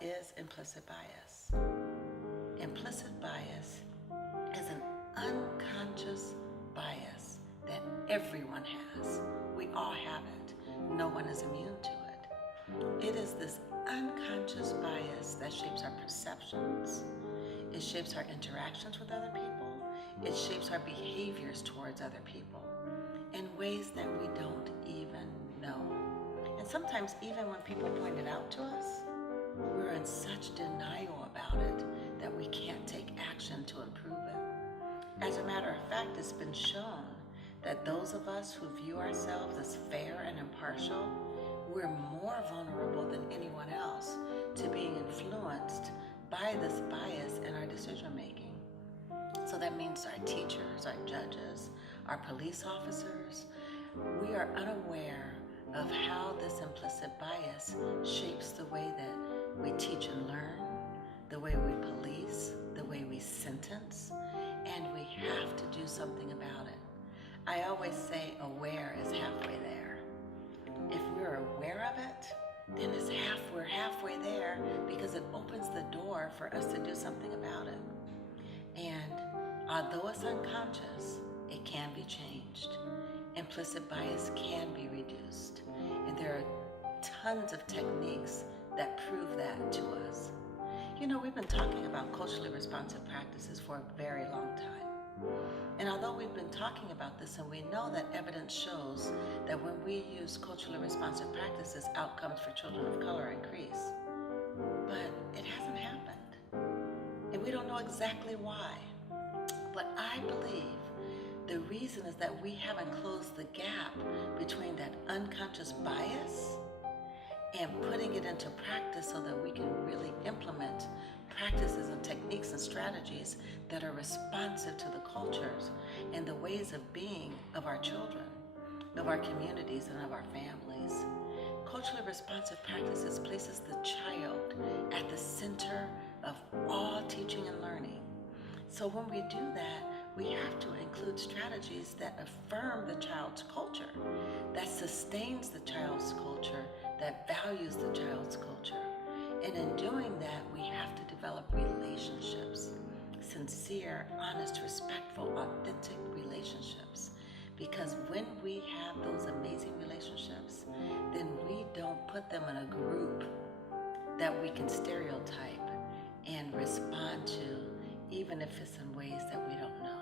is implicit bias? Implicit bias is an unconscious bias that everyone has. We all have it. No one is immune to it. It is this unconscious bias that shapes our perceptions. It shapes our interactions with other people. It shapes our behaviors towards other people in ways that we don't even know. And sometimes even when people point it out to us, we're in such denial about it that we can't take action to improve it. As a matter of fact, it's been shown that those of us who view ourselves as fair and impartial, we're more vulnerable than anyone else to being influenced by this bias in our decision making. So that means our teachers, our judges, our police officers, we are unaware of how this implicit bias shapes the way that we teach and learn, the way we police, the way we sentence, and we have to do something about it. I always say aware is halfway there. If we're aware of it, then we're halfway there because it opens the door for us to do something about it. And although it's unconscious, it can be changed. Implicit bias can be reduced. And there are tons of techniques that prove that to us. You know, we've been talking about culturally responsive practices for a very long time. And although we've been talking about this and we know that evidence shows that when we use culturally responsive practices, outcomes for children of color increase, but it hasn't happened. And we don't know exactly why. But I believe the reason is that we haven't closed the gap between that unconscious bias and putting it into practice so that we can really implement practices and techniques and strategies that are responsive to the cultures and the ways of being of our children, of our communities, and of our families. Culturally responsive practices places the child at the center of all teaching and learning. So when we do that, we have to include strategies that affirm the child's culture, that sustains the child's culture, that values the child's culture. And in doing that, we have to develop relationships, sincere, honest, respectful, authentic relationships. Because when we have those amazing relationships, then we don't put them in a group that we can stereotype and respond to, even if it's in ways that we don't know.